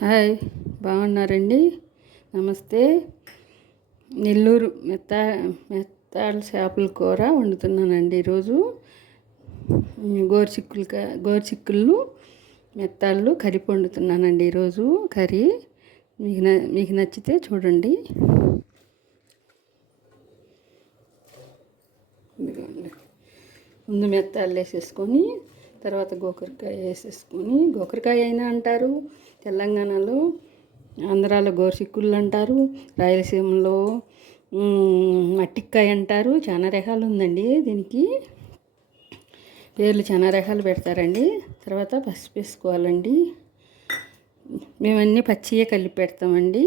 Hi, బాగున్నారండి? నమస్తే. నెల్లూరు మెత్తాళ్ళ చేపల కూర వండుతున్నానండి ఈరోజు. గోరుచిక్కుళ్ళు మెత్తాళ్ళు కర్రీ వండుతున్నానండి ఈరోజు. కర్రీ మీకు నచ్చితే చూడండి. ముందు మెత్తాళ్ళు వేసేసుకొని తర్వాత గోకరకాయ వేసేసుకొని, గోకరకాయ అయినా అంటారు తెలంగాణలో, ఆంధ్రాలో గోరుచిక్కుళ్ళు అంటారు, రాయలసీమలో మట్టికాయ అంటారు. చాలా రకాలు ఉందండి దీనికి, పేర్లు చాలా రకాలు పెడతారండి. తర్వాత పసుపు వేసుకోవాలండి. మేమన్నీ పచ్చియే కలిపి పెడతామండి.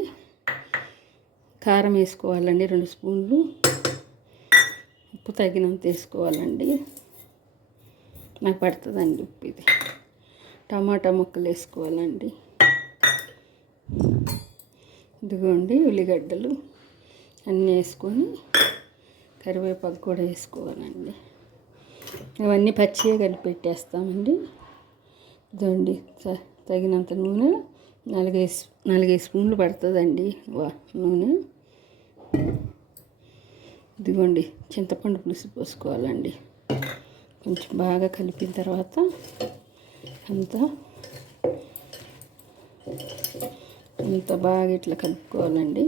కారం వేసుకోవాలండి 2 స్పూన్లు, ఉప్పు తగినంత వేసుకోవాలండి. నాకు పడుతుందండి ఉప్పు ఇది. టమాటా ముక్కలు వేసుకోవాలండి. ఇదిగోండి ఉల్లిగడ్డలు అన్నీ వేసుకొని కరివేపాకు కూడా వేసుకోవాలండి. ఇవన్నీ పచ్చిగా కలిపి పెట్టేస్తామండి. ఇదండి తగినంత నూనె 4 స్పూన్లు పడుతుందండి నూనె. ఇదిగోండి చింతపండు పులుసు పోసుకోవాలండి. కొంచెం బాగా కలిపిన తర్వాత అంత బాగా ఇట్లా కలుపుకోవాలండి.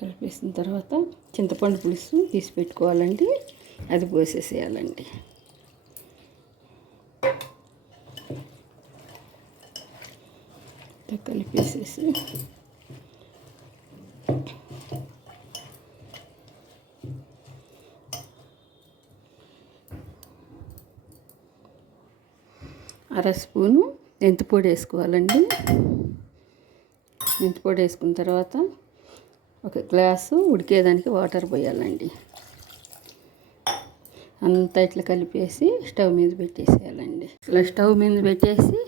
కలిపేసిన తర్వాత చింతపండు పులుసు తీసి పెట్టుకోవాలండి. అది పోసేసేయాలండి. కలిపేసేసి అర స్పూను మెంతిపొడి వేసుకోవాలండి. మెంతిపొడి వేసుకున్న తర్వాత 1 గ్లాసు ఉడికేదానికి వాటర్ పోయాలండి. అంతా ఇట్లా కలిపేసి స్టవ్ మీద పెట్టేసేయాలండి. ఇలా స్టవ్ మీద పెట్టేసి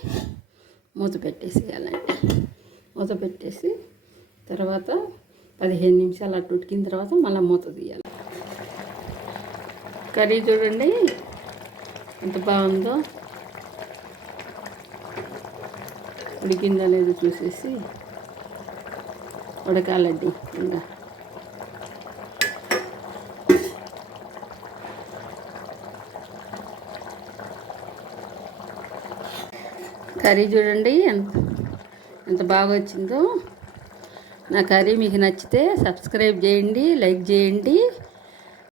మూత పెట్టేసేయాలండి. మూత పెట్టేసి తర్వాత 15 నిమిషాలు అటు ఉడికిన తర్వాత మళ్ళీ మూత తీయాలి. కర్రీ చూడండి ఎంత బాగుందో. ఉడికిందా లేదో చూసేసి ఉడకాలండి. ఇంకా కర్రీ చూడండి ఎంత బాగా వచ్చిందో. నా కర్రీ మీకు నచ్చితే సబ్స్క్రైబ్ చేయండి, లైక్ చేయండి.